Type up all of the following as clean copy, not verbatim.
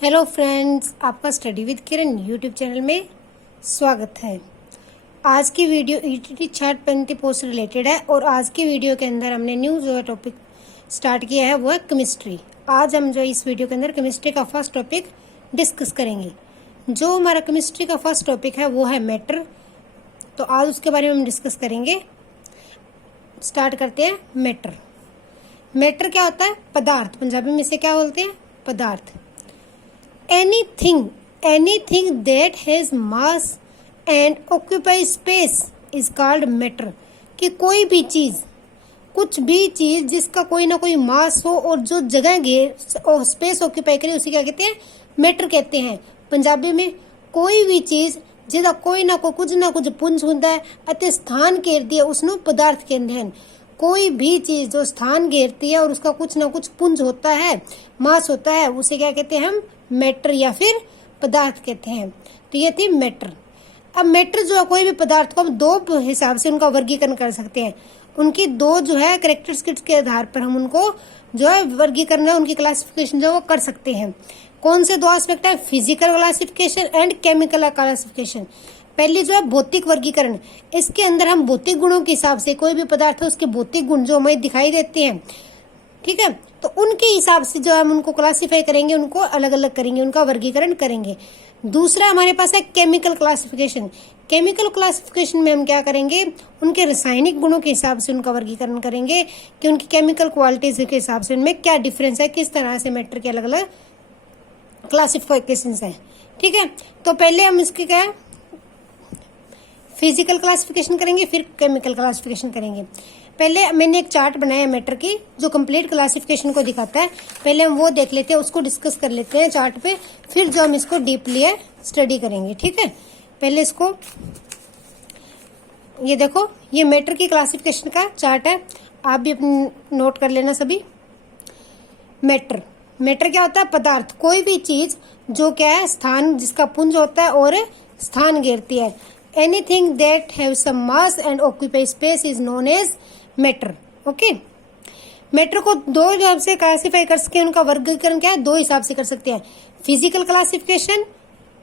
Hello friends, आपका study with Kiran YouTube channel में स्वागत है। आज की वीडियो ईटीटी छात्र पंक्ति पोस्ट रिलेटेड है और आज की वीडियो के अंदर हमने न्यू जो टॉपिक स्टार्ट किया है वो है केमिस्ट्री। आज हम जो इस वीडियो के अंदर केमिस्ट्री का फर्स्ट टॉपिक डिस्कस करेंगे। जो हमारा केमिस्ट्री का फर्स्ट टॉपिक है वो है मैटर, तो आज उसके बारे में हम डिस्कस करेंगे। स्टार्ट करते हैं। मैटर क्या होता है? पदार्थ। पंजाबी में इसे क्या बोलते हैं? पदार्थ। anything that has mass and occupies space is called matter। कि कोई भी चीज, कुछ भी चीज जिसका कोई ना कोई मास हो और जो जगह घेर और स्पेस ऑक्यूपाई करे उसे क्या कहते हैं? मैटर कहते हैं। पंजाबी में कोई भी चीज जिसका कोई ना कोई कुछ ना कुछ पुंज होता है अते स्थान घेरती है उसਨੂੰ पदार्थ कहते हैं। कोई भी चीज जो स्थान घेरती है और उसका कुछ ना कुछ पुंज होता है, मास होता है, उसे क्या कहते हैं? हम मैटर या फिर पदार्थ कहते हैं। तो ये थी मैटर। अब मैटर जो है, कोई भी पदार्थ को हम दो हिसाब से उनका वर्गीकरण कर सकते हैं। उनकी दो जो है कैरेक्टरिस्टिक्स के आधार पर हम उनको जो है वर्गीकरण, उनकी क्लासिफिकेशन जो वो कर सकते हैं। कौन से दो एस्पेक्ट है? Physical classification and chemical classification. पहली जो है भौतिक वर्गीकरण। इसके अंदर हम भौतिक गुणों के हिसाब से कोई भी पदार्थ है उसके भौतिक गुण जो हमें दिखाई देते हैं, ठीक है, तो उनके हिसाब से जो हम उनको क्लासिफाई करेंगे, उनको अलग अलग करेंगे, उनका वर्गीकरण करेंगे। दूसरा हमारे पास है केमिकल क्लासिफिकेशन। केमिकल क्लासिफिकेशन में हम क्या करेंगे? उनके रासायनिक गुणों के हिसाब से उनका वर्गीकरण करेंगे कि उनकी केमिकल क्वालिटीज के हिसाब से उनमें क्या डिफरेंस है, किस तरह से मैटर के अलग अलग क्लासिफिकेशन है, ठीक है। तो पहले हम इसके क्या फिजिकल क्लासिफिकेशन करेंगे, फिर केमिकल क्लासिफिकेशन करेंगे। पहले मैंने एक चार्ट बनाया है मैटर की जो कंप्लीट क्लासिफिकेशन को दिखाता है। पहले हम वो देख लेते हैं, उसको डिस्कस कर लेते हैं चार्ट पे, फिर जो हम इसको डीपली स्टडी करेंगे, ठीक है। पहले इसको ये देखो, ये मैटर की क्लासिफिकेशन का चार्ट है, आप भी अपनी नोट कर लेना सभी। मैटर क्या होता है? पदार्थ। कोई भी चीज जो क्या है स्थान, जिसका पुंज होता है और स्थान घेरती है। Anything that have some mass and occupy space is known as matter. Okay, matter को दो हिसाब से क्लासिफाई कर सकते हैं। उनका वर्गीकरण क्या है? दो हिसाब से कर सकते हैं, फिजिकल क्लासिफिकेशन,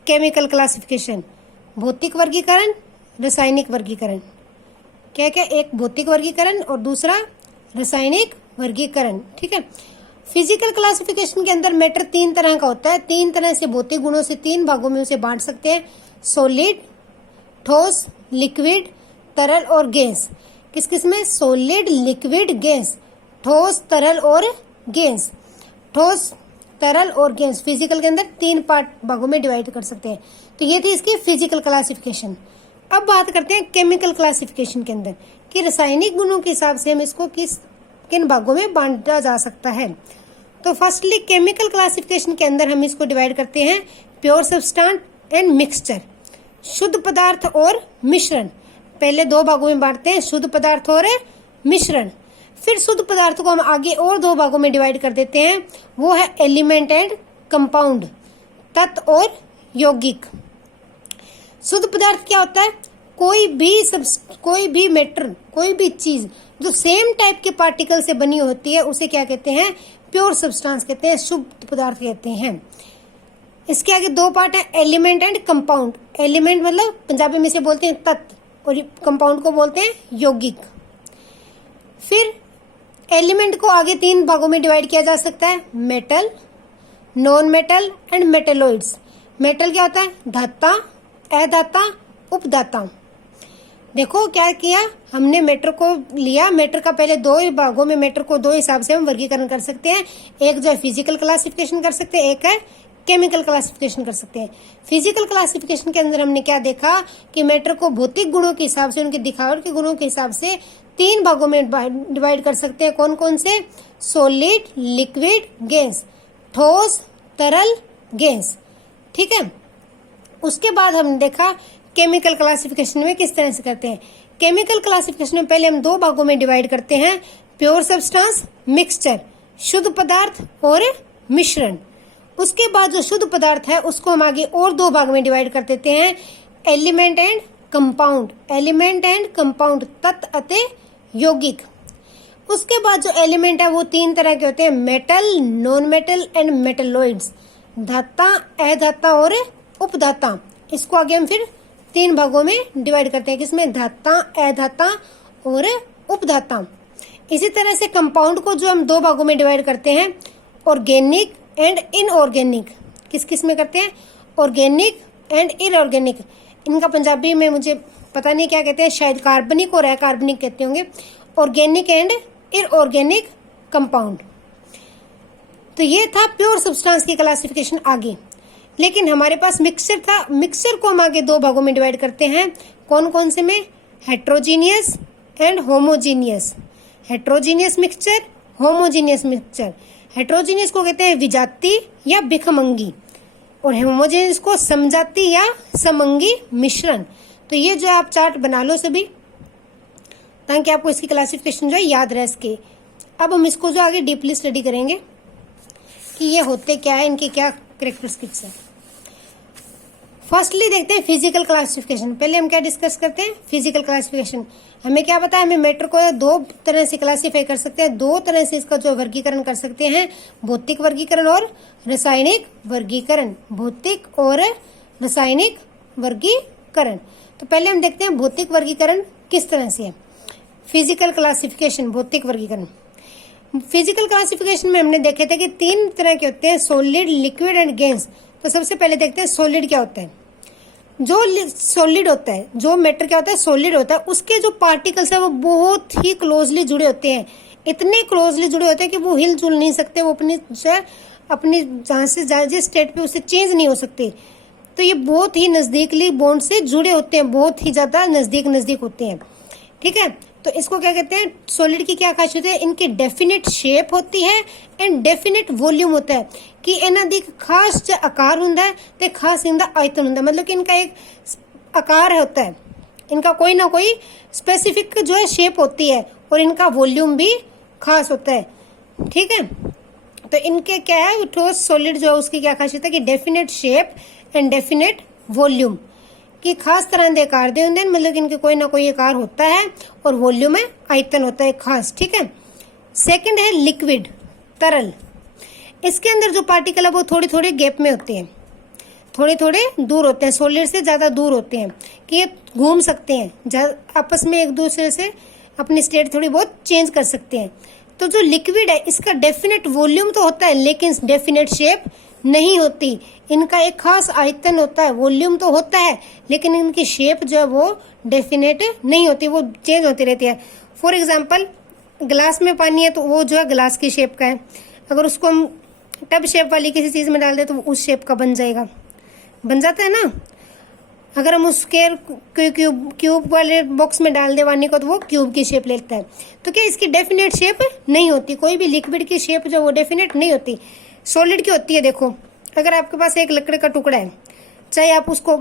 केमिकल क्लासिफिकेशन। भौतिक वर्गीकरण, रासायनिक वर्गीकरण। क्या क्या? एक भौतिक वर्गीकरण और दूसरा रासायनिक वर्गीकरण, ठीक है। फिजिकल क्लासिफिकेशन के अंदर मैटर तीन तरह का होता है। तीन तरह से भौतिक गुणों से तीन भागों में उसे बांट सकते हैं: सॉलिड, ठोस, लिक्विड, तरल और गैस। किस किस में? Solid, liquid, gas. ठोस, तरल और गैस। ठोस, तरल और गैस फिजिकल के अंदर तीन भागों में डिवाइड कर सकते हैं। तो ये थी इसकी फिजिकल क्लासिफिकेशन। अब बात करते हैं केमिकल क्लासिफिकेशन के अंदर कि रासायनिक गुणों के हिसाब से हम इसको किन भागों में बांटा जा सकता है। तो फर्स्टली केमिकल क्लासिफिकेशन के अंदर हम इसको डिवाइड करते हैं प्योर सब्सटेंस एंड मिक्सचर, शुद्ध पदार्थ और मिश्रण। पहले दो भागों में बांटते हैं, शुद्ध पदार्थ और मिश्रण। फिर शुद्ध पदार्थ को हम आगे और दो भागों में डिवाइड कर देते हैं, वो है एलिमेंट एंड कंपाउंड, तत्व और यौगिक। शुद्ध पदार्थ क्या होता है? कोई भी मैटर, कोई भी चीज जो सेम टाइप के पार्टिकल से बनी होती है उसे क्या कहते हैं? प्योर सब्सटेंस कहते हैं, शुद्ध पदार्थ कहते हैं। इसके आगे दो पार्ट है, एलिमेंट एंड कंपाउंड। एलिमेंट मतलब पंजाबी में से बोलते हैं तत्व और कंपाउंड को बोलते हैं यौगिक। फिर एलिमेंट को आगे तीन भागों में डिवाइड किया जा सकता है, metal, non metal and metalloids. Metal क्या होता है? धाता, अधाता, उपधाता। देखो क्या किया हमने, मैटर को लिया। मैटर का पहले दो ही भागों में, मैटर को दो हिसाब से हम वर्गीकरण कर सकते हैं। एक जो है फिजिकल क्लासिफिकेशन कर सकते हैं, एक है केमिकल क्लासिफिकेशन कर सकते हैं। फिजिकल क्लासिफिकेशन के अंदर हमने क्या देखा कि मैटर को भौतिक गुणों के हिसाब से, उनके दिखावट के गुणों के हिसाब से तीन भागों में डिवाइड कर सकते हैं। कौन कौन से? Solid, liquid, gas. ठोस, तरल, गैस, ठीक है। उसके बाद हमने देखा केमिकल क्लासिफिकेशन में किस तरह से करते हैं। केमिकल क्लासिफिकेशन में पहले हम दो भागों में डिवाइड करते हैं, प्योर सब्सटेंस, मिक्सचर, शुद्ध पदार्थ और मिश्रण। उसके बाद जो शुद्ध पदार्थ है उसको हम आगे और दो भाग में डिवाइड कर देते हैं, element and compound. Element and compound, तत्व अते यौगिक। उसके बाद जो एलिमेंट है वो तीन तरह के होते हैं, metal, non metal and metalloids. धाता, अधाता और उपधाता। इसको आगे हम फिर 3 भागों में डिवाइड करते हैं, किसमें, धाता, अधाता और उपधाता। इसी तरह से कंपाउंड को जो हम 2 भागों में डिवाइड करते हैं, ऑर्गेनिक एंड इनऑर्गेनिक। किस किस में करते हैं, ऑर्गेनिक एंड इनऑर्गेनिक। इनका पंजाबी में मुझे पता नहीं क्या कहते हैं, शायद कार्बनिक और अकार्बनिक कहते होंगे। Organic and inorganic compound. तो ये था प्योर सब्सटेंस की क्लासिफिकेशन आगे। लेकिन हमारे पास मिक्सचर था, मिक्सचर को हम आगे 2 भागों में डिवाइड करते हैं। कौन कौन से में, heterogeneous and homogeneous. Heterogeneous mixture, homogeneous mixture. Heterogeneous को कहते हैं विजाती या बिखमंगी, और होमोजीनियस को समजाती या समंगी मिश्रण। तो ये जो आप चार्ट बना लो सभी, ताकि आपको इसकी क्लासिफिकेशन जो है याद रह सके। अब हम इसको जो आगे डीपली स्टडी करेंगे कि ये होते क्या है, इनके क्या कैरेक्टरिस्टिक्स है। फर्स्टली देखते हैं फिजिकल क्लासिफिकेशन। पहले हम क्या डिस्कस करते हैं, फिजिकल क्लासिफिकेशन। हमें क्या पता है, हमें मैटर को 2 तरह से क्लासिफाई कर सकते हैं, 2 तरह से इसका जो वर्गीकरण कर सकते हैं, भौतिक वर्गीकरण और रासायनिक वर्गीकरण। भौतिक और रासायनिक वर्गीकरण। तो पहले हम देखते हैं भौतिक वर्गीकरण किस तरह से है। फिजिकल क्लासिफिकेशन, भौतिक वर्गीकरण। फिजिकल क्लासिफिकेशन में हमने देखे थे कि 3 तरह के होते हैं, सॉलिड, लिक्विड एंड गैस। तो सबसे पहले देखते हैं सॉलिड क्या होता है। जो सॉलिड होता है, जो मैटर क्या होता है, सॉलिड होता है, उसके जो पार्टिकल्स है वो बहुत ही क्लोजली जुड़े होते हैं। इतने क्लोजली जुड़े होते हैं कि वो हिल जुल नहीं सकते, वो अपनी जहाँ से जिस स्टेट पे उससे चेंज नहीं हो सकते। तो ये बहुत ही नजदीकली बॉन्ड से जुड़े होते हैं, बहुत ही ज्यादा नजदीक होते हैं। ठीक है, तो इसको क्या कहते हैं, सॉलिड की क्या खासियत है, इनकी डेफिनेट शेप होती है एंड डेफिनेट वॉल्यूम होता है। कि ਇਹਨਾਂ ਦੀ खास जो आकार ਹੁੰਦਾ है ते खास इनका आयतन ਹੁੰਦਾ है। मतलब कि इनका एक आकार होता है, इनका कोई ना कोई स्पेसिफिक जो है शेप होती है, और इनका वॉल्यूम भी खास होता है। ठीक है, तो इनके क्या है, ठोस सॉलिड जो है उसकी क्या खासियत है कि definite shape and definite volume की खास तरह के आकार दे होंगे। मतलब कि इनके कोई ना कोई आकार होता है और वॉल्यूम है, आयतन होता है खास। ठीक है, सेकंड है लिक्विड, तरल। इसके अंदर जो पार्टिकल है वो थोड़ी थोड़ी गैप में होते हैं, थोड़े थोड़े दूर होते हैं, सॉलिड से ज्यादा दूर होते हैं, कि ये घूम सकते हैं आपस में, एक दूसरे से अपनी स्टेट थोड़ी बहुत चेंज कर सकते हैं। तो जो लिक्विड है इसका डेफिनेट वॉल्यूम तो होता है, लेकिन डेफिनेट शेप नहीं होती। इनका एक खास आयतन होता है, वॉल्यूम तो होता है, लेकिन इनकी शेप जो है वो डेफिनेट नहीं होती, वो चेंज होती रहती है। फॉर एग्जाम्पल, ग्लास में पानी है तो वो जो है ग्लास की शेप का है, अगर उसको हम टब शेप वाली किसी चीज में डाल दे तो वो उस शेप का बन जाएगा, बन जाता है ना। अगर हम उस क्यूब वाले बॉक्स में डाल दे पानी को तो वो क्यूब की शेप लेता है। तो क्या इसकी डेफिनेट शेप नहीं होती, कोई भी लिक्विड की शेप जो वो डेफिनेट नहीं होती, सॉलिड की होती है। देखो, अगर आपके पास एक लकड़ी का टुकड़ा है, चाहे आप उसको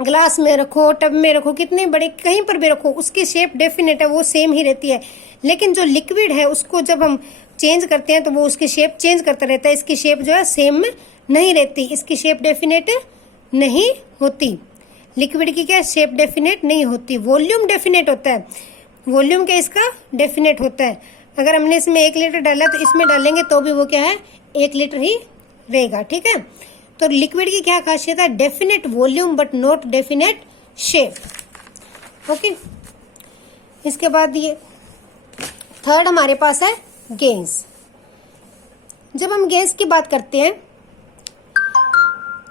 ग्लास में रखो, टब में रखो, कितने बड़े कहीं पर भी रखो, उसकी शेप डेफिनेट है, वो सेम ही रहती है। लेकिन जो लिक्विड है उसको जब हम चेंज करते हैं तो वो उसकी शेप चेंज करता रहता है, इसकी शेप जो है सेम नहीं रहती, इसकी शेप डेफिनेट नहीं होती। लिक्विड की क्या शेप डेफिनेट नहीं होती, वॉल्यूम डेफिनेट होता है, वॉल्यूम क्या इसका डेफिनेट होता है। अगर हमने इसमें 1 लीटर डाला तो इसमें डालेंगे तो भी वो क्या है, 1 लीटर ही रहेगा। ठीक है, तो लिक्विड की क्या खासियत है, definite volume but not definite shape. Okay, इसके बाद ये थर्ड हमारे पास है गैस। जब हम गैस की बात करते हैं,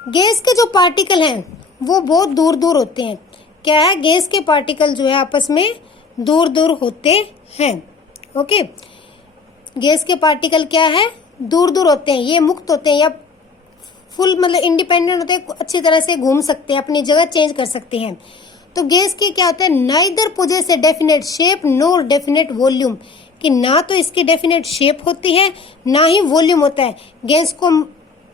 गैस के जो पार्टिकल हैं वो बहुत दूर दूर होते हैं। क्या है, गैस के पार्टिकल जो है आपस में दूर दूर होते हैं। ओके, गैस के पार्टिकल क्या है, दूर दूर होते हैं, ये मुक्त होते हैं या फुल मतलब इंडिपेंडेंट होते हैं, अच्छी तरह से घूम सकते हैं, अपनी जगह चेंज कर सकते हैं। तो गैस के क्या होता है, neither poses a definite shape NOR definite volume, कि ना तो इसकी डेफिनेट शेप होती है ना ही वॉल्यूम होता है। गैस को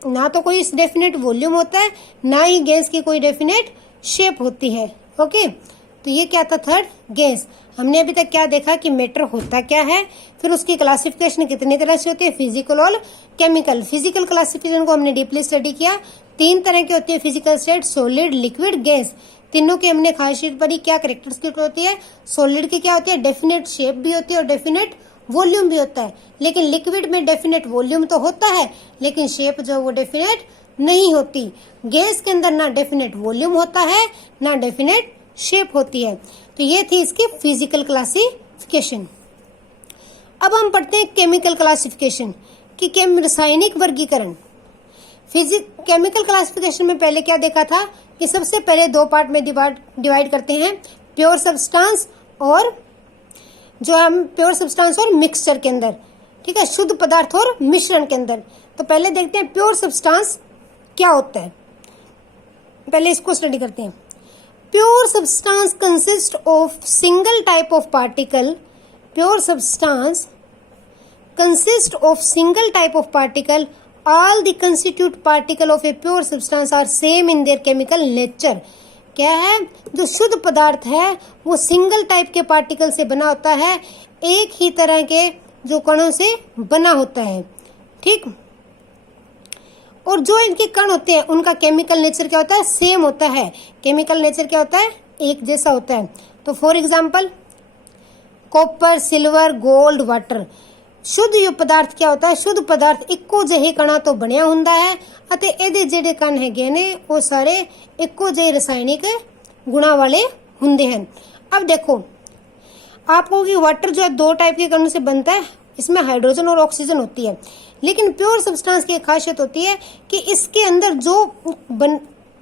ना तो कोई डेफिनेट वॉल्यूम होता है, ना ही गैस की कोई डेफिनेट शेप होती है। ओके, तो ये क्या था, थर्ड गैस। हमने अभी तक क्या देखा कि मैटर होता क्या है, फिर उसकी क्लासिफिकेशन कितनी तरह से होती है, फिजिकल और केमिकल। फिजिकल क्लासिफिकेशन को हमने डीपली स्टडी किया, 3 तरह की होती है physical state, solid, liquid, gas. तीनों की हमने खासियत पढ़ी, क्या कैरेक्टरिस्टिक होती है। सॉलिड की क्या होती है, डेफिनेट शेप भी होती है और डेफिनेट वॉल्यूम भी होता है, लेकिन लिक्विड में डेफिनेट वॉल्यूम तो होता है लेकिन शेप जो वो डेफिनेट नहीं होती। गैस के अंदर ना डेफिनेट वॉल्यूम होता है ना डेफिनेट शेप होती है। तो ये थी इसकी फिजिकल क्लासिफिकेशन। अब हम पढ़ते हैं केमिकल क्लासिफिकेशन कि रासायनिक वर्गीकरण। केमिकल क्लासिफिकेशन में पहले क्या देखा था कि सबसे पहले दो पार्ट में डिवाइड करते हैं, प्योर सब्सटेंस और जो हम प्योर सब्सटेंस और मिक्सचर के अंदर, ठीक है, शुद्ध पदार्थ और मिश्रण के अंदर। तो पहले देखते हैं प्योर सब्सटेंस क्या होता है, पहले इसको स्टडी करते हैं। Pure substance consist of single type of particle. Pure substance consist of single type of particle. All the constituent particle of a pure substance are same in their chemical nature. क्या है, जो शुद्ध पदार्थ है वो single type के particle से बना होता है, एक ही तरह के जो कणों से बना होता है, ठीक। और जो इनके कण होते हैं उनका केमिकल नेचर क्या होता है, सेम होता है। केमिकल नेचर क्या होता है, एक जैसा होता है। तो for example copper, silver, gold, water. शुद्ध जो पदार्थ क्या होता है, शुद्ध पदार्थ इक्को ਜਿਹੇ कणा तो ਬਣਿਆ ਹੁੰਦਾ है ਅਤੇ ਇਹਦੇ ਜਿਹੜੇ ਕਣ ਹੈਗੇ ਨੇ ਉਹ ਸਾਰੇ ਇੱਕੋ ਜਿਹੇ ਰਸਾਇਣਿਕ गुणा वाले ਹੁੰਦੇ हैं। अब देखो आपको कि वाटर जो है दो टाइप के कणों से बनता है, इसमें हाइड्रोजन और ऑक्सीजन होती है। लेकिन प्योर सब्सटेंस की एक खासियत होती है कि इसके अंदर जो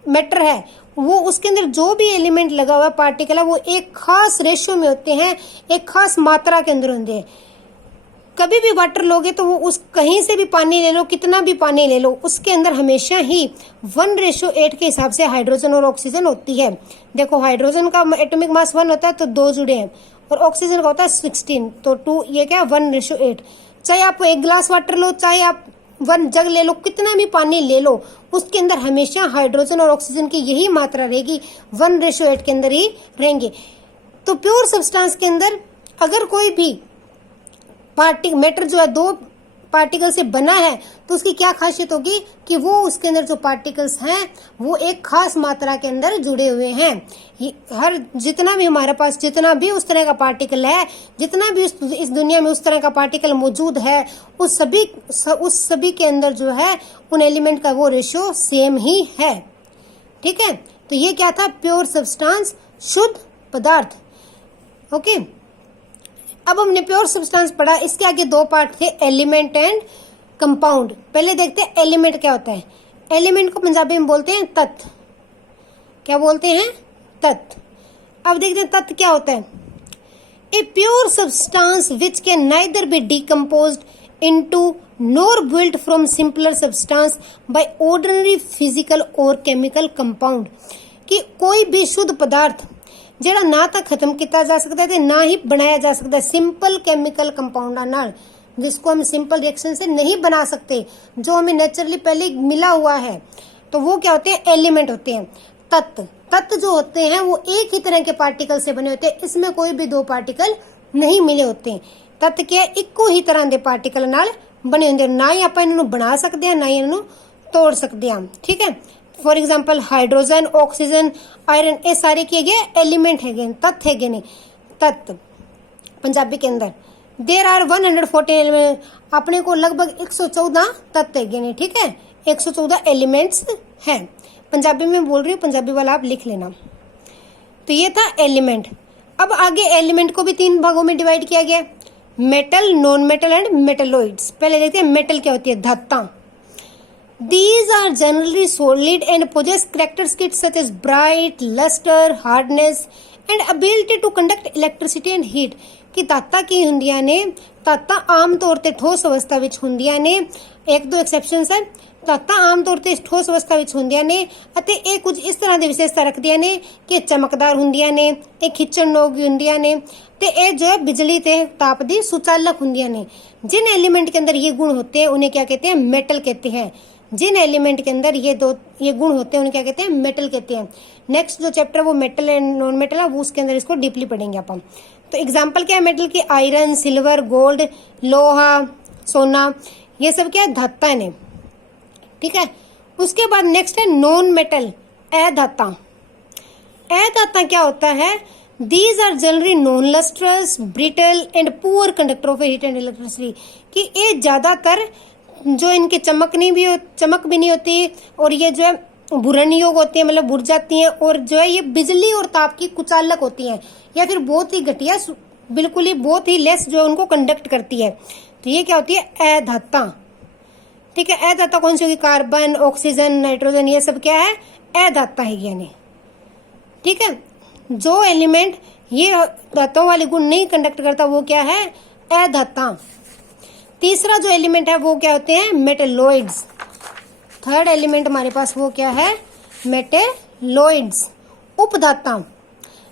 मैटर है वो उसके अंदर जो भी एलिमेंट लगा हुआ पार्टिकल है वो एक खास रेशियो में होते हैं, एक खास मात्रा के अंदर होते हैं। कभी भी वाटर लोगे तो वो उस कहीं से भी पानी ले लो, कितना भी पानी ले लो, उसके अंदर हमेशा ही 1:8 के हिसाब से हाइड्रोजन और ऑक्सीजन होती है। देखो हाइड्रोजन का एटॉमिक मास 1 होता है तो 2 जुड़े हैं और ऑक्सीजन का होता है 16, तो 2 ये क्या 1:8। चाहे आप एक गिलास वाटर लो, चाहे आप 1 जग ले लो, कितना भी पानी ले लो, उसके अंदर हमेशा हाइड्रोजन और ऑक्सीजन की यही मात्रा रहेगी, 1:8 के अंदर ही रहेंगे। तो प्योर सब्सटेंस के अंदर अगर कोई भी मैटर जो है दो पार्टिकल से बना है तो उसकी क्या खासियत होगी कि वो उसके अंदर जो पार्टिकल्स हैं वो एक खास मात्रा के अंदर जुड़े हुए हैं। हर जितना भी हमारे पास जितना भी उस तरह का पार्टिकल है, जितना भी इस दुनिया में उस तरह का पार्टिकल मौजूद है, उस सभी के अंदर जो है उन एलिमेंट का वो रेशियो सेम ही है, ठीक है। तो ये क्या था, प्योर सब्सटेंस, शुद्ध पदार्थ। ओके, अब हमने प्योर सब्सटेंस पढ़ा, इसके आगे दो पार्ट थे, एलिमेंट एंड कंपाउंड। पहले देखते हैं एलिमेंट क्या होता है। एलिमेंट को पंजाबी में बोलते हैं तत्व। क्या बोलते हैं, तत्व। अब देखते हैं तत्व क्या होता है। A pure substance which can neither be decomposed into nor built from simpler substance by ordinary physical और केमिकल कंपाउंड। कि कोई भी शुद्ध पदार्थ ਜਿਹੜਾ ना तो खत्म किया जा सकता है ना ही बनाया जा सकता है सिंपल केमिकल कंपाउंडा नाल, जिसको हम सिंपल रिएक्शन से नहीं बना सकते, जो हमें नेचुरली पहले मिला हुआ है, तो वो क्या होते हैं, एलिमेंट होते हैं। तत्व जो होते हैं वो एक ही तरह के पार्टिकल से बने होते हैं, इसमें कोई भी दो पार्टिकल नहीं मिले होते हैं। तत्व क्या है, इक्को ही तरह के पार्टिकल नाल बने होंगे, ना ही आप इन्हों बना सकते हैं ना ही इन्हों तोड़ सकते हैं, ठीक है। For example hydrogen, oxygen, iron, ये सारे किए गए एलिमेंट है, तत्व है नहीं। तत्व पंजाबी के अंदर देर आर 114 एलिमेंट, अपने को लगभग 114 तत्व है, ठीक है, 114 एलिमेंट्स हैं। पंजाबी में बोल रही हूँ, पंजाबी वाला आप लिख लेना। तो ये था एलिमेंट। अब आगे एलिमेंट को भी 3 भागों में डिवाइड किया गया, metal, non metal and metalloids. पहले देखते हैं मेटल क्या होती है, धाता। These are generally solid and possess characteristics such as bright, luster, hardness and ability to conduct electricity and heat। कि धाता की ਹੁੰਦੀਆਂ ਨੇ, धाता आम तौर ਤੇ ਠੋਸ ਅਵਸਥਾ ਵਿੱਚ ਹੁੰਦੀਆਂ ਨੇ, ਇੱਕ ਦੋ ਐਕਸੈਪਸ਼ਨਸ ਹੈ। धाता ਆਮ ਤੌਰ ਤੇ ਠੋਸ ਅਵਸਥਾ ਵਿੱਚ ਹੁੰਦੀਆਂ ਨੇ ਅਤੇ ਇਹ ਕੁਝ ਇਸ ਤਰ੍ਹਾਂ ਦੀ ਵਿਸ਼ੇਸ਼ਤਾ ਰੱਖਦੀਆਂ ਨੇ ਕਿ ਚਮਕਦਾਰ ਹੁੰਦੀਆਂ ਨੇ, ਇਹ ਖਿੱਚਣਯੋਗ ਹੁੰਦੀਆਂ ਨੇ ਤੇ ਇਹ जो है बिजली ਤੇ ताप ਦੀ सुचालक ਹੁੰਦੀਆਂ ਨੇ। जिन एलिमेंट के अंदर ये गुण होते हैं उन्हें क्या कहते हैं, मेटल कहते हैं। जिन एलिमेंट के अंदर ये गुण होते हैं उन्हें क्या कहते हैं, मेटल कहते हैं। नेक्स्ट जो चैप्टर वो मेटल एंड नॉन मेटल है, वो उसके अंदर इसको डीपली पढ़ेंगे अपन। तो एग्जांपल क्या है मेटल की, आयरन, सिल्वर, गोल्ड, लोहा, सोना, ये सब क्या है, धाता ने, ठीक है। उसके बाद नेक्स्ट है नॉन मेटल, अधाता। अधाता क्या होता है, these are generally non lustrous, brittle and poor conductor of heat and electricity, कि ये ज्यादातर जो इनके चमक भी नहीं होती, और ये जो है बुरन योग होती है, मतलब बुर जाती हैं, और जो है ये बिजली और ताप की कुचालक होती हैं, या फिर बहुत ही घटिया, बिल्कुल ही बहुत ही लेस जो है उनको कंडक्ट करती है। तो ये क्या होती है, अधाता। ठीक है, अधाता कौन सी होगी, कार्बन, ऑक्सीजन, नाइट्रोजन, ये सब क्या है, अधाता है यानी। ठीक है, जो एलिमेंट ये धातुओं वाले गुण नहीं कंडक्ट करता वो क्या है, अधाता। तीसरा जो एलिमेंट है वो क्या होते हैं, मेटेलॉइड्स। थर्ड एलिमेंट हमारे पास वो क्या है, मेटेलॉइड्स, उपधाता।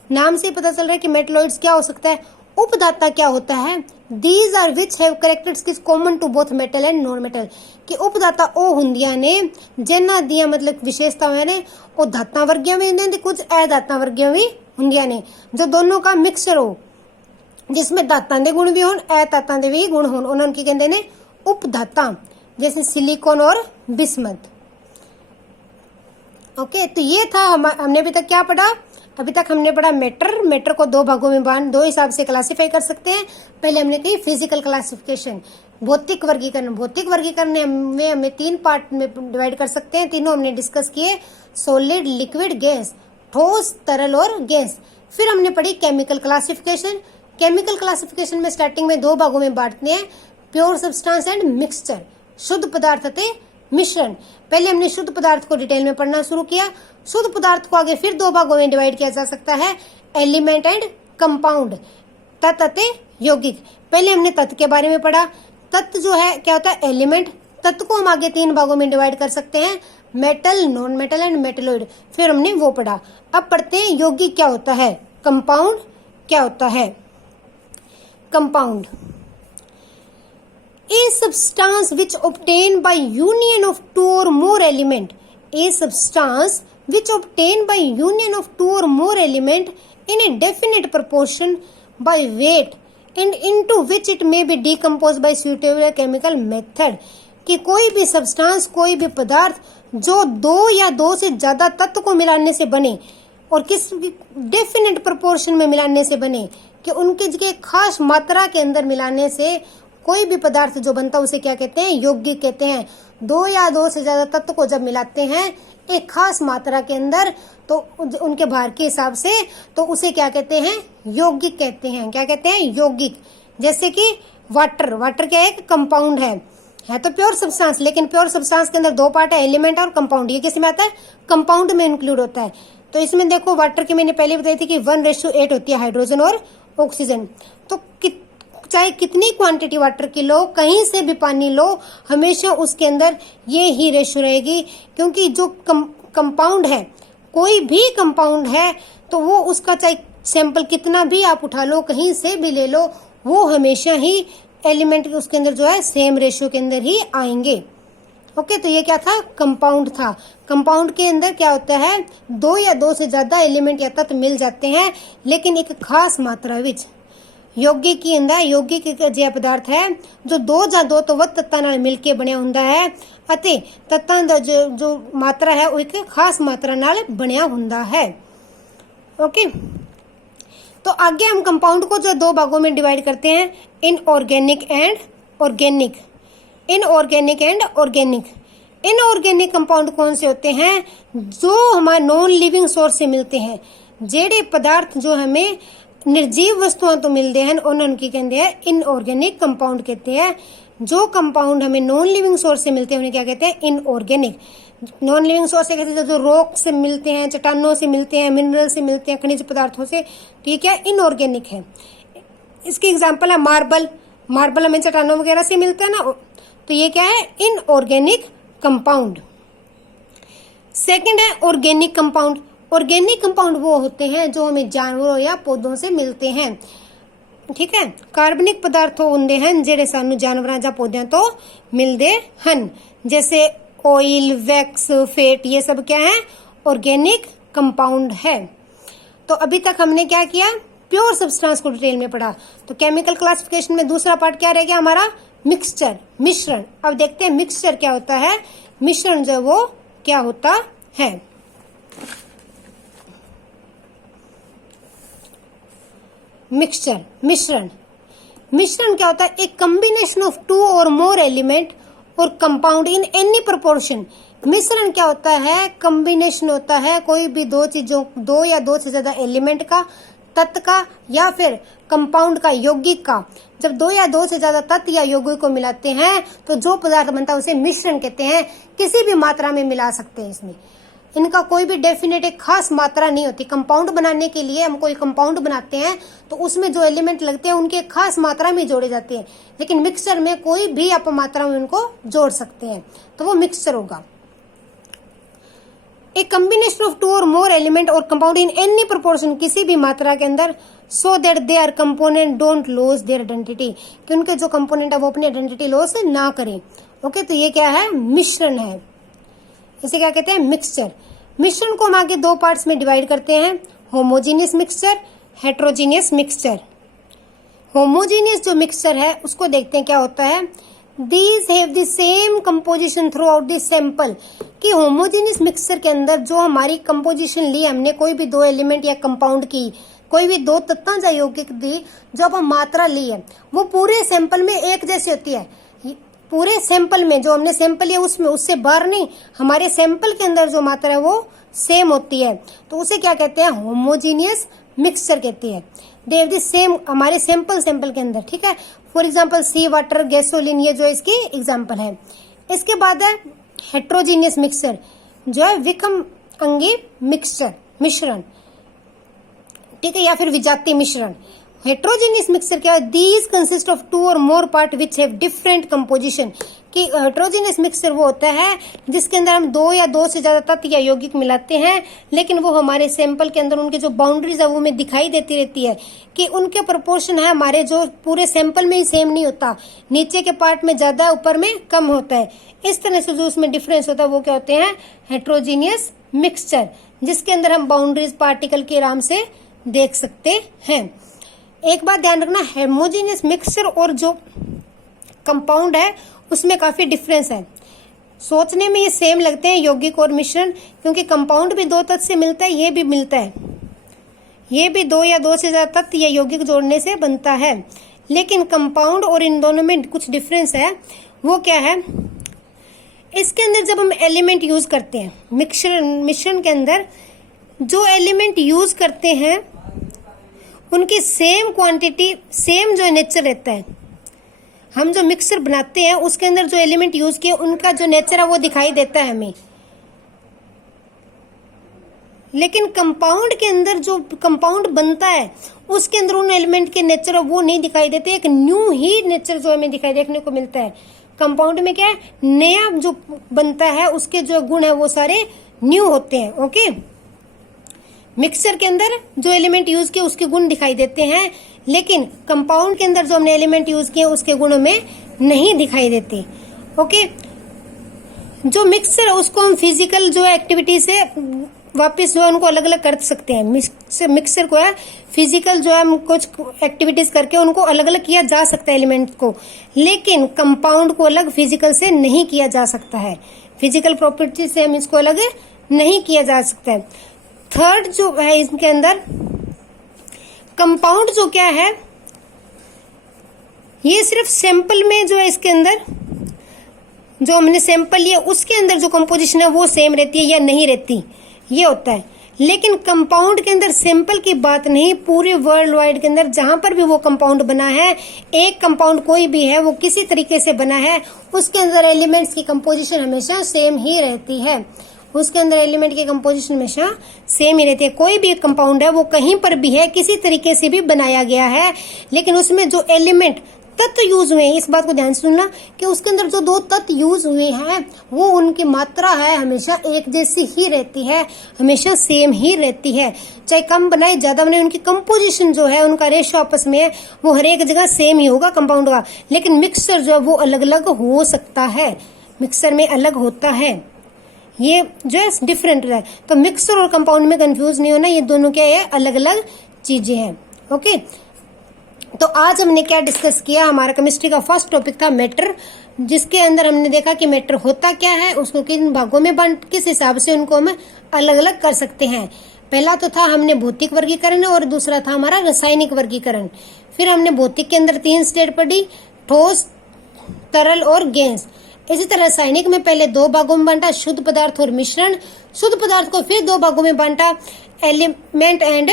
नाम से पता चल रहा है कि मेटेलॉइड्स क्या हो सकता है, उपधाता क्या होता है, these are which have characteristics common to both metal and non metal, कि उपधाता ਉਹ ਹੁੰਦੀਆਂ ਨੇ ਜਿਨ੍ਹਾਂ ਦੀਆਂ ਮਤਲਬ ਵਿਸ਼ੇਸ਼ਤਾਵਾਂ ਨੇ ਉਹ ਧਾਤਾਂ ਵਰਗੀਆਂ ਵੀ ਹੁੰਦੀਆਂ ਨੇ, ਕੁਝ ਅਧਾਤਾਂ ਵਰਗੀਆਂ ਵੀ ਹੁੰਦੀਆਂ ਨੇ, ਜੋ ਦੋਨੋਂ का ਮਿਕਸਚਰ ਹੋ, जिसमें धातां ਦੇ गुण भी होन, अधातां ਦੇ भी गुण होन, ਉਹਨਾਂ ਨੂੰ ਕੀ ਕਹਿੰਦੇ ਨੇ, उपधाता, जैसे सिलिकॉन और बिस्मथ। ओके, तो ये था हमने अभी तक क्या पढ़ा, अभी तक हमने पढ़ा मैटर को दो भागों में दो हिसाब से क्लासिफाई कर सकते हैं। पहले हमने कही फिजिकल क्लासिफिकेशन, भौतिक वर्गीकरण में हमें तीन पार्ट में डिवाइड कर सकते हैं, तीनों हमने डिस्कस किए, सॉलिड, लिक्विड, गैस, ठोस, तरल और गैस। फिर हमने पढ़ी केमिकल क्लासिफिकेशन में स्टार्टिंग में दो भागों में बांटते हैं, प्योर सब्सटेंस एंड मिक्सचर, शुद्ध पदार्थ तथा मिश्रण। पहले हमने शुद्ध पदार्थ को डिटेल में पढ़ना शुरू किया। शुद्ध पदार्थ को आगे फिर दो भागों में डिवाइड किया जा सकता है, एलिमेंट एंड कंपाउंड, तत्व तथा यौगिक। पहले हमने तत्व के बारे में पढ़ा, तत्व जो है क्या होता है, एलिमेंट। तत्व को हम आगे तीन भागों में डिवाइड कर सकते हैं, metal, non metal and metalloid, फिर हमने वो पढ़ा। अब पढ़ते हैं यौगिक क्या होता है, कंपाउंड क्या होता है। Compound, a substance which obtained by union of two or more element, a substance which obtained by union of two or more element in a definite proportion by weight and into which it may be decomposed by suitable chemical method, कि कोई भी substance, कोई भी पदार्थ जो दो या दो से ज्यादा तत्व को मिलाने से बने, और किस डेफिनेट प्रोपोर्शन में मिलाने से बने, कि उनके खास मात्रा के अंदर मिलाने से कोई भी पदार्थ जो बनता है उसे क्या कहते हैं, यौगिक कहते हैं। दो या दो से ज्यादा तत्व को जब मिलाते हैं एक खास मात्रा के अंदर, तो उनके भार के हिसाब से, तो उसे क्या कहते हैं, यौगिक कहते हैं। क्या कहते हैं, यौगिक। जैसे कि वाटर क्या है, कंपाउंड है तो प्योर सब्सटेंस, लेकिन प्योर सब्सटेंस के अंदर दो पार्ट है, एलिमेंट और कंपाउंड। ये किस में आता है, कंपाउंड में इंक्लूड होता है। तो इसमें देखो वाटर की मैंने पहले बताई थी कि 1:8 होती है हाइड्रोजन और ऑक्सीजन। तो चाहे कितनी क्वांटिटी वाटर की लो, कहीं से भी पानी लो, हमेशा उसके अंदर ये ही रेशो रहेगी, क्योंकि जो कंपाउंड है, कोई भी कंपाउंड है, तो वो उसका चाहे सैंपल कितना भी आप उठा लो, कहीं से भी ले लो, वो हमेशा ही एलिमेंट उसके अंदर जो है सेम रेशियो के अंदर ही आएंगे। ओके, तो ये क्या था, कंपाउंड था। कंपाउंड के अंदर क्या होता है, दो या दो से ज्यादा एलिमेंट या तत्व मिल जाते हैं, लेकिन एक खास मात्रा विच। यौगिक की अंदर, यौगिक एक अजिहा पदार्थ है जो दो ਜਾਂ ਦੋ ਤੋਂ ਵੱਧ ਤੱਤਾਂ ਨਾਲ ਮਿਲ ਕੇ ਬਣਿਆ ਹੁੰਦਾ ਹੈ, ਅਤੇ ਤੱਤਾਂ ਦਾ ਜੋ ਮਾਤਰਾ ਹੈ ਉਹ ਇੱਕ ਖਾਸ ਮਾत्रा ਨਾਲ ਬਣਿਆ ਹੁੰਦਾ है। ओके, तो आगे हम कंपाउंड को जो दो भागों में डिवाइड करते हैं, inorganic and organic. Inorganic and organic. Inorganic compound कौन से होते हैं, जो हमारे नॉन लिविंग सोर्स से मिलते हैं, जेड़े पदार्थ जो हमें निर्जीव वस्तुओं तो मिलते हैं उन्होंने की कहते हैं इनऑर्गेनिक कंपाउंड कहते हैं। जो कंपाउंड हमें नॉन लिविंग सोर्स से मिलते हैं उन्हें क्या कहते हैं, इनऑर्गेनिक। नॉन लिविंग सोर्स से कहते हैं जो रॉक से मिलते हैं, चट्टानों से मिलते हैं, मिनरल से मिलते हैं, खनिज पदार्थों से, ठीक है, इनऑर्गेनिक है। इसकी एग्जाम्पल है मार्बल हमें चट्टानों वगैरह से मिलता है ना, तो ये क्या है, इनऑर्गेनिक कंपाउंड। सेकेंड है ऑर्गेनिक कंपाउंड। ऑर्गेनिक कंपाउंड वो होते हैं जो हमें जानवरों या पौधों से मिलते हैं, ठीक है। कार्बनिक पदार्थ होंगे हैं जेड़े सानू जानवरां या पौधों तो मिलते हैं, जैसे ऑयल, वैक्स, फैट, ये सब क्या है, ऑर्गेनिक कंपाउंड है। तो अभी तक हमने क्या किया, प्योर सब्सटेंस को डिटेल में पढ़ा। तो केमिकल क्लासिफिकेशन में दूसरा पार्ट क्या रह गया हमारा, मिक्सचर, मिश्रण। अब देखते हैं मिक्सचर क्या होता है, मिश्रण जो वो क्या होता है। मिक्सचर, मिश्रण। मिश्रण क्या होता है? एक combination of two or more element or compound in any proportion. मिश्रण क्या होता है? कॉम्बिनेशन होता है कोई भी दो चीजों, दो या दो से ज्यादा एलिमेंट का, तत्व का या फिर कंपाउंड का, यौगिक का। जब दो या दो से ज्यादा तत्व या यौगिक को मिलाते हैं तो जो पदार्थ बनता है उसे मिश्रण कहते हैं। किसी भी मात्रा में मिला सकते हैं इसमें, इनका कोई भी डेफिनेट एक खास मात्रा नहीं होती। कंपाउंड बनाने के लिए हम कोई कंपाउंड बनाते हैं तो उसमें जो एलिमेंट लगते हैं उनके खास मात्रा में जोड़े जाते हैं, लेकिन मिक्सचर में कोई भी आप मात्रा में उनको जोड़ सकते हैं, तो वो मिक्सचर होगा। एक combination of two or more element or compound in any proportion, किसी भी मात्रा के अंदर, so that their component don't loss their identity, कि उनके जो कंपोनेंट है वो अपनी आइडेंटिटी लॉस ना करें। ओके, तो ये क्या है? मिश्रण है। इसे क्या कहते हैं? मिक्सचर। मिश्रण को हम आगे दो पार्ट्स में डिवाइड करते हैं, homogeneous mixture, heterogeneous mixture. Homogeneous जो मिक्सचर है उसको देखते हैं क्या होता है। These have the same composition throughout the sample, कि होमोजीनियस मिक्सचर के अंदर जो हमारी कंपोजिशन ली हमने, कोई भी दो एलिमेंट या कंपाउंड की, कोई भी दो तत्व या यौगिक दी, जो हम मात्रा ली है वो पूरे सैंपल में एक जैसी होती है। पूरे सैंपल में जो हमने सैंपल लिया उसमें, उससे बाहर नहीं, हमारे सैंपल के अंदर जो मात्रा है वो सेम होती है, तो उसे क्या कहते हैं? होमोजीनियस मिक्सचर कहते हैं। दे हैव द सेम, हमारे सैंपल के अंदर, ठीक है। For example sea water, gasoline, ये जो इसकी एग्जाम्पल है। इसके बाद है हेट्रोजीनियस मिक्सचर, जो है विषम अंगी मिक्सचर, मिश्रण, ठीक है, या फिर विजातीय मिश्रण। हेट्रोजीनियस मिक्सचर क्या है? These consist of two or more part which have different composition, कि हेट्रोजीनियस मिक्सचर वो होता है जिसके अंदर हम दो या दो से ज्यादा तत्व या यौगिक मिलाते हैं, लेकिन वो हमारे सैंपल के अंदर उनके जो बाउंड्रीज है वो हमें दिखाई देती रहती है, कि उनके प्रोपोर्शन है हमारे जो पूरे सैंपल में ही सेम नहीं होता, नीचे के पार्ट में ज्यादा, ऊपर में कम होता है। इस तरह से जो उसमें डिफरेंस होता है वो क्या होते हैं? हेट्रोजीनियस मिक्सचर, जिसके अंदर हम बाउंड्रीज पार्टिकल के आराम से देख सकते हैं। एक बात ध्यान रखना, होमोजीनियस मिक्सचर और जो कंपाउंड है उसमें काफी डिफरेंस है। सोचने में ये सेम लगते हैं यौगिक और मिश्रण, क्योंकि कंपाउंड भी दो तत्व से मिलता है, ये भी मिलता है, ये भी दो या दो से ज्यादा तत्व या यौगिक जोड़ने से बनता है, लेकिन कंपाउंड और इन दोनों में कुछ डिफरेंस है। वो क्या है? इसके अंदर जब हम एलिमेंट यूज करते हैं, मिश्रण के अंदर जो एलिमेंट यूज करते हैं उनकी सेम क्वांटिटी, सेम जो नेचर रहता है। हम जो मिक्सचर बनाते हैं उसके अंदर जो एलिमेंट यूज किए उनका जो नेचर है वो दिखाई देता है हमें, लेकिन कंपाउंड के अंदर जो कंपाउंड बनता है उसके अंदर उन एलिमेंट के नेचर वो नहीं दिखाई देते। एक न्यू ही नेचर जो हमें दिखाई देखने को मिलता है। कंपाउंड में क्या है? नया जो बनता है उसके जो गुण है वो सारे न्यू होते हैं। ओके, मिक्सचर के अंदर जो एलिमेंट यूज किए उसके गुण दिखाई देते हैं, लेकिन कंपाउंड के अंदर जो हमने एलिमेंट यूज किए उसके गुण में नहीं दिखाई देते। ओके, जो मिक्सचर है उसको हम फिजिकल जो एक्टिविटी से वापस जो है उनको अलग अलग कर सकते हैं। मिक्सचर को है फिजिकल जो है हम कुछ एक्टिविटीज करके उनको अलग अलग किया जा सकता है एलिमेंट को, लेकिन कंपाउंड को अलग फिजिकल से नहीं किया जा सकता है। फिजिकल प्रॉपर्टी से हम इसको अलग नहीं किया जा सकता है। थर्ड जो है इसके अंदर कंपाउंड जो क्या है, ये सिर्फ सैंपल में जो है इसके अंदर जो हमने सैंपल लिया उसके अंदर जो कंपोजिशन है वो सेम रहती है या नहीं रहती, ये होता है। लेकिन कंपाउंड के अंदर सैंपल की बात नहीं, पूरे वर्ल्ड वाइड के अंदर जहां पर भी वो कंपाउंड बना है, एक कंपाउंड कोई भी है वो किसी तरीके से बना है, उसके अंदर एलिमेंट्स की कंपोजिशन हमेशा सेम ही रहती है। उसके अंदर एलिमेंट की कंपोजिशन हमेशा सेम ही रहती है। कोई भी कंपाउंड है वो कहीं पर भी है, किसी तरीके से भी बनाया गया है, लेकिन उसमें जो एलिमेंट तत्व यूज हुए हैं, इस बात को ध्यान से सुनना कि उसके अंदर जो दो तत्व यूज हुए हैं वो उनकी मात्रा है हमेशा एक जैसी ही रहती है, हमेशा सेम ही रहती है। चाहे कम बनाए ज्यादा बनाए, उनकी कंपोजिशन जो है, उनका रेशो आपस में है वो हर एक जगह सेम ही होगा कंपाउंड का। लेकिन मिक्सचर जो है वो अलग अलग हो सकता है, मिक्सचर में अलग होता है, ये जो है डिफरेंट है। तो मिक्सचर और कंपाउंड में कंफ्यूज नहीं होना, ये दोनों क्या है? अलग अलग चीजें हैं। ओके, तो आज हमने क्या डिस्कस किया? हमारा केमिस्ट्री का फर्स्ट टॉपिक था मैटर, जिसके अंदर हमने देखा कि मैटर होता क्या है, उसको किन भागों में बांट, किस हिसाब से उनको हम अलग अलग कर सकते हैं। पहला तो था हमने भौतिक वर्गीकरण और दूसरा था हमारा रासायनिक वर्गीकरण। फिर हमने भौतिक के अंदर 3 स्टेट पढ़ी, ठोस, तरल और गैस। इसी तरह रासायनिक में पहले 2 भागों में बांटा, शुद्ध पदार्थ और मिश्रण। शुद्ध पदार्थ को फिर 2 भागों में बांटा, एलिमेंट एंड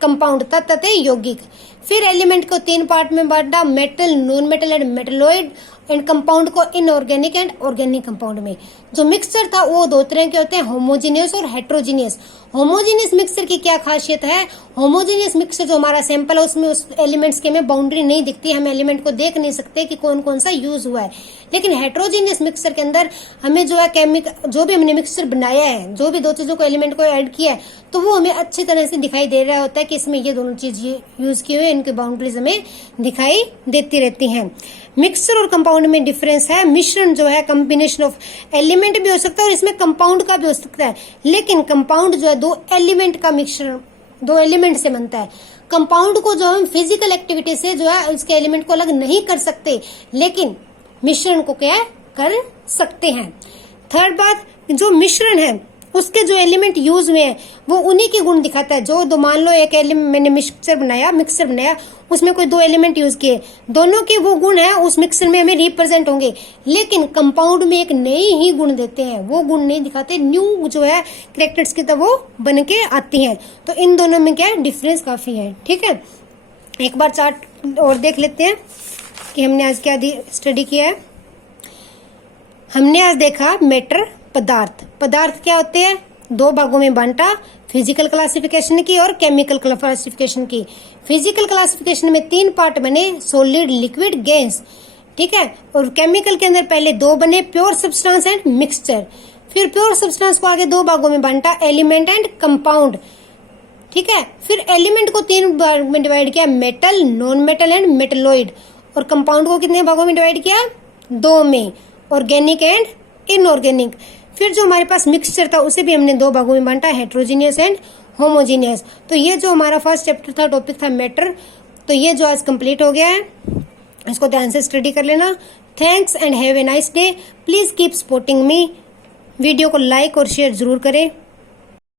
कंपाउंड, तत्व यौगिक। फिर एलिमेंट को 3 पार्ट में बांटा, metal, non metal and metalloid, and compound को इनऑर्गेनिक एंड ऑर्गेनिक कंपाउंड में। जो मिक्सचर था वो 2 तरह के होते हैं, होमोजीनियस और हेट्रोजीनियस। होमोजीनियस मिक्सचर की क्या खासियत है, होमोजीनियस मिक्सचर जो हमारा सैंपल है उसमें उस एलिमेंट्स के में बाउंड्री नहीं दिखती, हम एलिमेंट को देख नहीं सकते कि कौन कौन सा यूज हुआ है। लेकिन हेट्रोजीनियस मिक्सचर के अंदर हमें जो है केमिकल, जो भी हमने मिक्सचर बनाया है, जो भी 2 चीजों को एलिमेंट को ऐड किया है, तो वो हमें अच्छी तरह से दिखाई दे रहा होता है कि इसमें ये दोनों चीज यूज किए हुए, इनकी बाउंड्रीज हमें दिखाई देती रहती हैं। मिक्सचर और कंपाउंड में डिफरेंस है, मिश्रण जो है कॉम्बिनेशन ऑफ एलिमेंट भी हो सकता है और इसमें कंपाउंड का भी हो सकता है, लेकिन कंपाउंड जो है 2 एलिमेंट का मिश्रण, 2 एलिमेंट से बनता है। कंपाउंड को जो हम फिजिकल एक्टिविटी से जो है उसके एलिमेंट को अलग नहीं कर सकते, लेकिन मिश्रण को क्या कर सकते हैं। थर्ड बात, जो मिश्रण है उसके जो एलिमेंट यूज हुए हैं वो उन्हीं के गुण दिखाता है। जो मान लो एक एलिमेंट मैंने मिक्सचर बनाया, उसमें कोई 2 एलिमेंट यूज किए, दोनों के वो गुण है उस मिक्सचर में हमें रिप्रेजेंट होंगे, लेकिन कंपाउंड में एक नए ही गुण देते हैं, वो गुण नहीं दिखाते, न्यू जो है कैरेक्टर्स की तरह वो बन के आती हैं। तो इन दोनों में क्या है, डिफरेंस काफी है। ठीक है, एक बार चार्ट और देख लेते हैं कि हमने आज क्या स्टडी किया है। हमने आज देखा मैटर, पदार्थ। पदार्थ क्या होते हैं, 2 भागों में बांटा, फिजिकल क्लासिफिकेशन की और केमिकल क्लासिफिकेशन की। फिजिकल क्लासिफिकेशन में 3 पार्ट बने, सॉलिड, लिक्विड, गैस। ठीक है, और केमिकल के अंदर पहले 2 बने, प्योर सब्सटेंस एंड मिक्सचर। फिर प्योर सब्सटेंस को आगे 2 भागों में बांटा, एलिमेंट एंड कंपाउंड। ठीक है, फिर एलिमेंट को 3 भाग में डिवाइड किया, metal, non metal and metalloid. और कंपाउंड को कितने भागों में डिवाइड किया, 2 में, ऑर्गेनिक एंड इनऑर्गेनिक। फिर जो हमारे पास मिक्सचर था उसे भी हमने 2 भागों में बांटा, हेट्रोजीनियस एंड होमोजीनियस। तो ये जो हमारा फर्स्ट चैप्टर था, टॉपिक था मैटर, तो ये जो आज कंप्लीट हो गया है, इसको ध्यान से स्टडी कर लेना। Thanks and have a nice day. Please keep supporting me. Video को लाइक और शेयर जरूर करें।